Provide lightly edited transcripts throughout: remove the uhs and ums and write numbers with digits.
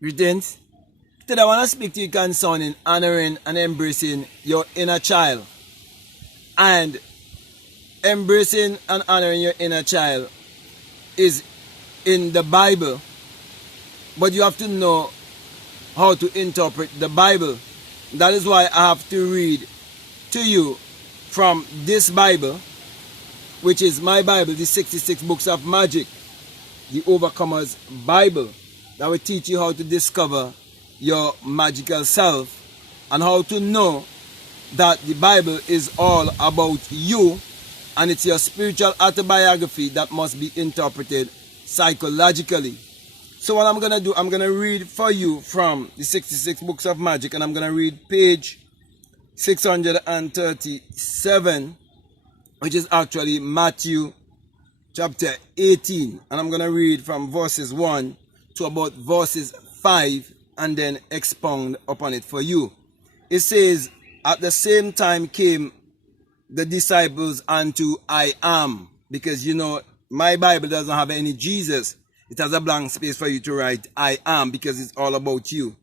Greetings. Today I want to speak to you concerning honoring and embracing your inner child. And embracing and honoring your inner child is in the Bible, but you have to know how to interpret the Bible. That is why I have to read to you from this Bible, which is my Bible, the 66 Books of Magic, the Overcomer's Bible, that will teach you how to discover your magical self and how to know that the Bible is all about you and it's your spiritual autobiography that must be interpreted psychologically. So what I'm going to do, I'm going to read for you from the 66 Books of Magic, and I'm going to read page 637, which is actually Matthew chapter 18. And I'm going to read from verses 1 to about verses 5 and then expound upon it for you. It says, at the same time came the disciples unto I am, because you know my Bible doesn't have any Jesus. It has a blank space for you to write I am, because it's all about you.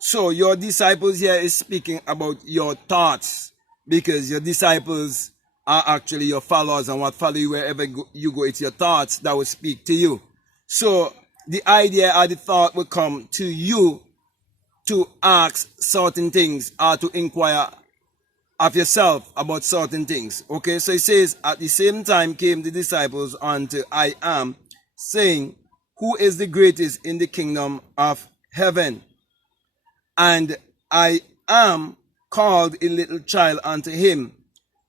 So your disciples here is speaking about your thoughts, because your disciples are actually your followers, and what follow you wherever you go, it's your thoughts that will speak to you. So the idea or the thought will come to you to ask certain things or to inquire of yourself about certain things. Okay, so it says, at the same time came the disciples unto I am, saying, who is the greatest in the kingdom of heaven? And I am called a little child unto him,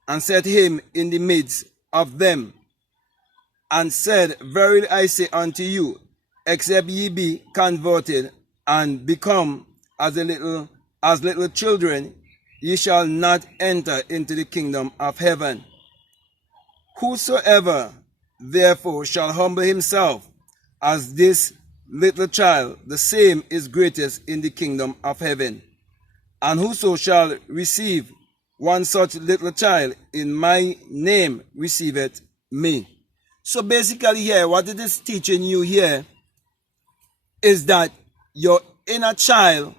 and set him in the midst of them, and said, verily I say unto you, except ye be converted and become as little children, ye shall not enter into the kingdom of heaven. Whosoever therefore shall humble himself as this little child, the same is greatest in the kingdom of heaven. And whoso shall receive one such little child in my name receiveth me. So basically here, what it is teaching you here is that your inner child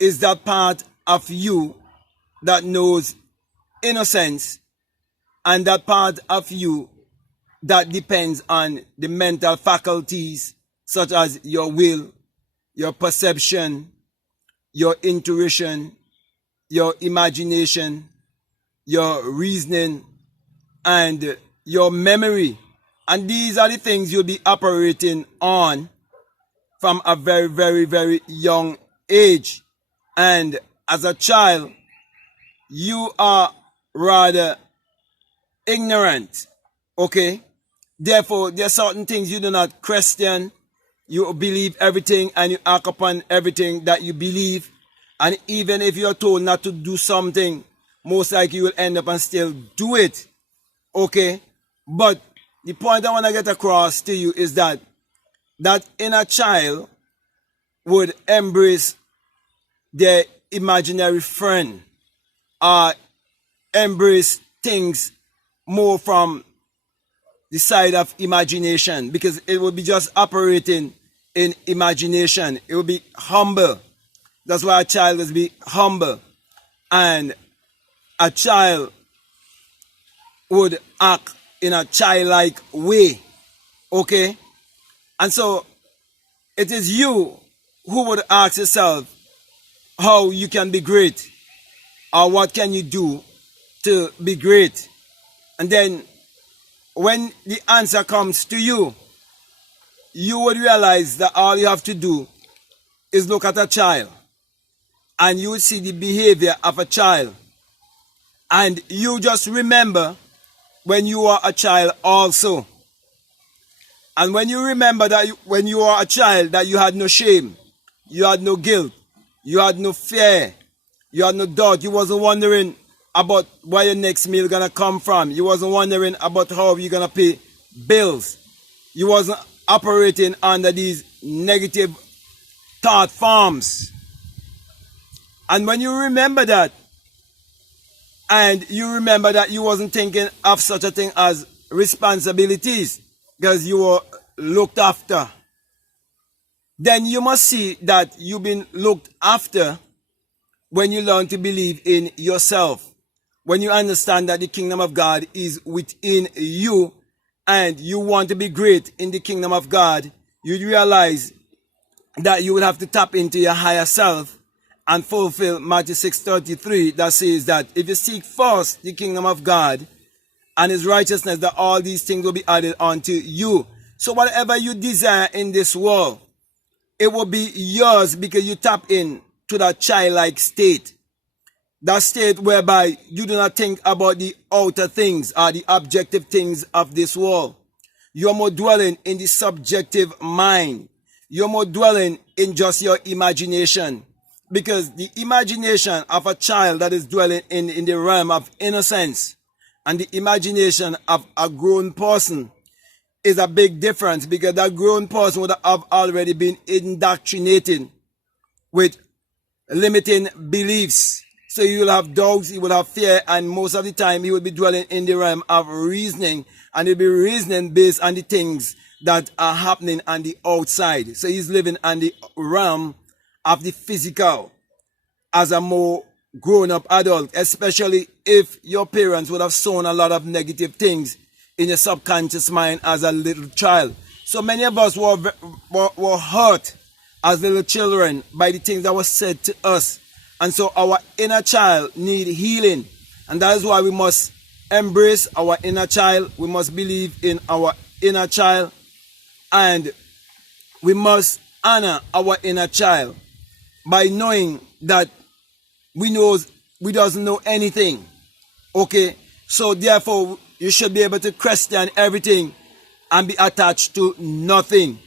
is that part of you that knows innocence, and that part of you that depends on the mental faculties such as your will, your perception, your intuition, your imagination, your reasoning, and your memory. And these are the things you'll be operating on from a very, very, very young age. And as a child, you are rather ignorant, okay? Therefore, there are certain things you do not question. You believe everything and you act upon everything that you believe. And even if you're told not to do something, most likely you will end up and still do it, okay? But the point I want to get across to you is that that inner child would embrace their imaginary friend, or embrace things more from the side of imagination, because it will be just operating in imagination. It will be humble. That's why a child is be humble. And a child would act in a childlike way, okay? And so it is you who would ask yourself how you can be great, or what can you do to be great. And then when the answer comes to you, you would realize that all you have to do is look at a child, and you would see the behavior of a child. And you just remember when you were a child also. And when you remember that when you were a child, that you had no shame, you had no guilt, you had no fear, you had no doubt, you wasn't wondering about where your next meal gonna come from. You wasn't wondering about how you're gonna pay bills. You wasn't operating under these negative thought forms. And when you remember that, and you remember that you wasn't thinking of such a thing as responsibilities, because you were looked after, then you must see that you've been looked after when you learn to believe in yourself. When you understand that the kingdom of God is within you and you want to be great in the kingdom of God, you realize that you will have to tap into your higher self and fulfill Matthew 6:33 that says that if you seek first the kingdom of God and his righteousness, that all these things will be added unto you. So whatever you desire in this world, it will be yours because you tap in to that childlike state. That state whereby you do not think about the outer things or the objective things of this world. You're more dwelling in the subjective mind. You're more dwelling in just your imagination. Because the imagination of a child that is dwelling in the realm of innocence and the imagination of a grown person is a big difference, because that grown person would have already been indoctrinated with limiting beliefs. So you will have doubts, you will have fear, and most of the time he will be dwelling in the realm of reasoning, and he'll be reasoning based on the things that are happening on the outside. So he's living on the realm of the physical as a more grown-up adult, especially if your parents would have sown a lot of negative things in your subconscious mind as a little child. So many of us were hurt as little children by the things that were said to us. And so our inner child need healing. And that is why we must embrace our inner child. We must believe in our inner child. And we must honor our inner child by knowing that we doesn't know anything. Okay? So therefore, you should be able to question everything and be attached to nothing.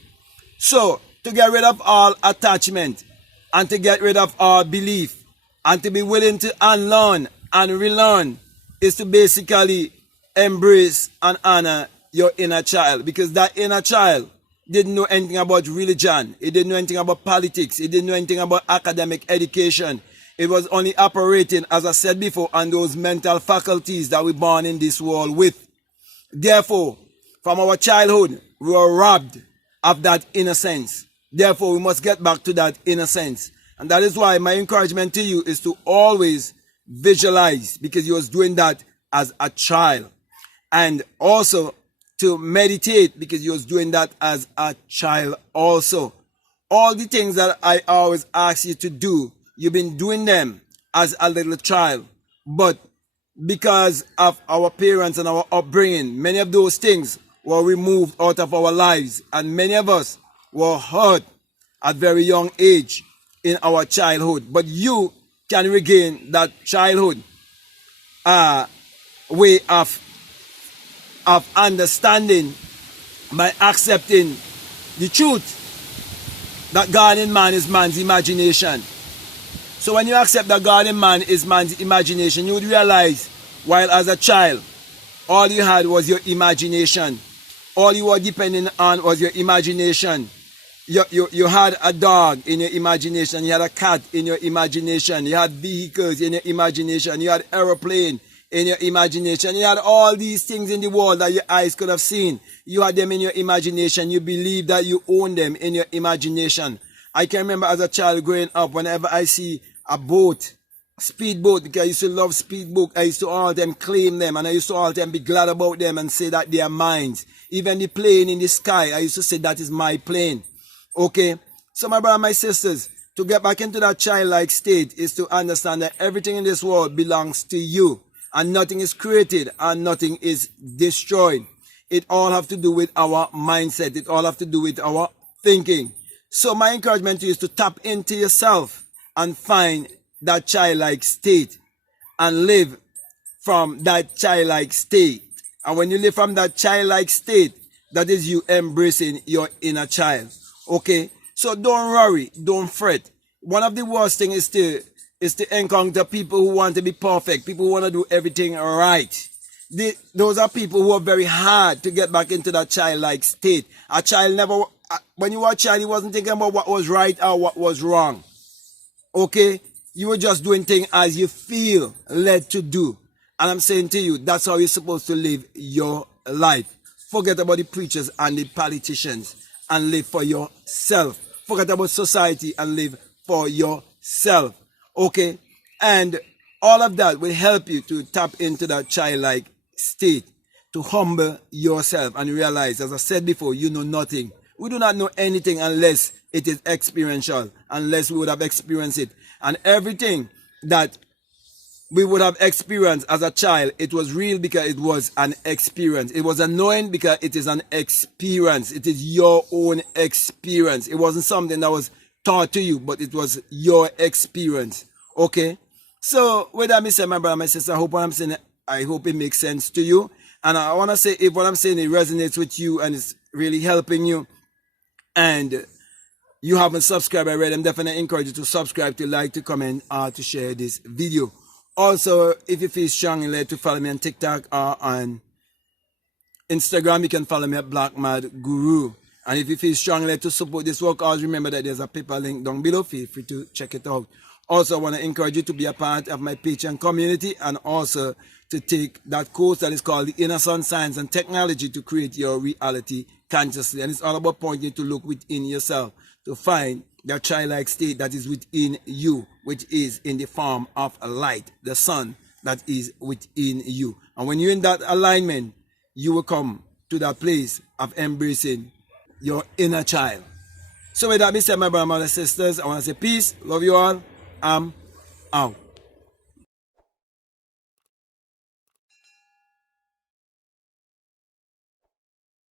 So, to get rid of all attachment and to get rid of all belief and to be willing to unlearn and relearn is to basically embrace and honor your inner child, because that inner child didn't know anything about religion. It didn't know anything about politics. It didn't know anything about academic education. It was only operating, as I said before, on those mental faculties that we're born in this world with. Therefore, from our childhood, we were robbed of that innocence. Therefore, we must get back to that innocence. And that is why my encouragement to you is to always visualize, because you was doing that as a child. And also to meditate, because you was doing that as a child also. All the things that I always ask you to do, you've been doing them as a little child. But because of our parents and our upbringing, many of those things were removed out of our lives. And many of us were hurt at very young age in our childhood. But you can regain that childhood way of understanding by accepting the truth that God in man is man's imagination. So when you accept that God in man is man's imagination, you would realize, while as a child, all you had was your imagination. All you were depending on was your imagination. You had a dog in your imagination. You had a cat in your imagination. You had vehicles in your imagination. You had aeroplane in your imagination. You had all these things in the world that your eyes could have seen. You had them in your imagination. You believed that you owned them in your imagination. I can remember as a child growing up, whenever I see a boat, speedboat, because I used to love speedboat, I used to all them claim them, and I used to all them be glad about them and say that they are mine. Even the plane in the sky, I used to say that is my plane. Okay, so my brother and my sisters, to get back into that childlike state is to understand that everything in this world belongs to you, and nothing is created and nothing is destroyed. It all have to do with our mindset. It all have to do with our thinking. So my encouragement to you is to tap into yourself and find that childlike state and live from that childlike state. And when you live from that childlike state, that is you embracing your inner child. Okay, so don't worry, don't fret. One of the worst things is to encounter people who want to be perfect, people who want to do everything right. Those are people who are very hard to get back into that childlike state. A child never, when you were a child, he wasn't thinking about what was right or what was wrong. Okay, you were just doing things as you feel led to do. And I'm saying to you, that's how you're supposed to live your life. Forget about the preachers and the politicians and live for yourself. forget about society and live for yourself. Okay? And all of that will help you to tap into that childlike state, to humble yourself and realize, as I said before, you know nothing. We do not know anything unless it is experiential, unless we would have experienced it. And everything that we would have experienced as a child, it was real because it was an experience. It was annoying because it is an experience. It is your own experience. It wasn't something that was taught to you, but it was your experience. Okay? So, with that, Mr. My brother, my sister, I hope what I'm saying, I hope it makes sense to you. And I want to say, if what I'm saying, it resonates with you and it's really helping you, and you haven't subscribed already, I'm definitely encourage you to subscribe, to like, to comment, or to share this video. Also, if you feel strongly led to follow me on TikTok or on Instagram, you can follow me at BlackMadGuru. And if you feel strongly led to support this work, always remember that there's a PayPal link down below. Feel free to check it out. Also, I want to encourage you to be a part of my Patreon community, and also to take that course that is called the Inner Sun Science and Technology to create your reality consciously. And it's all about pointing you to look within yourself to find that childlike state that is within you, which is in the form of a light, the sun that is within you. And when you're in that alignment, you will come to that place of embracing your inner child. So with that being said, my brothers and sisters, I want to say peace, love you all, I'm out.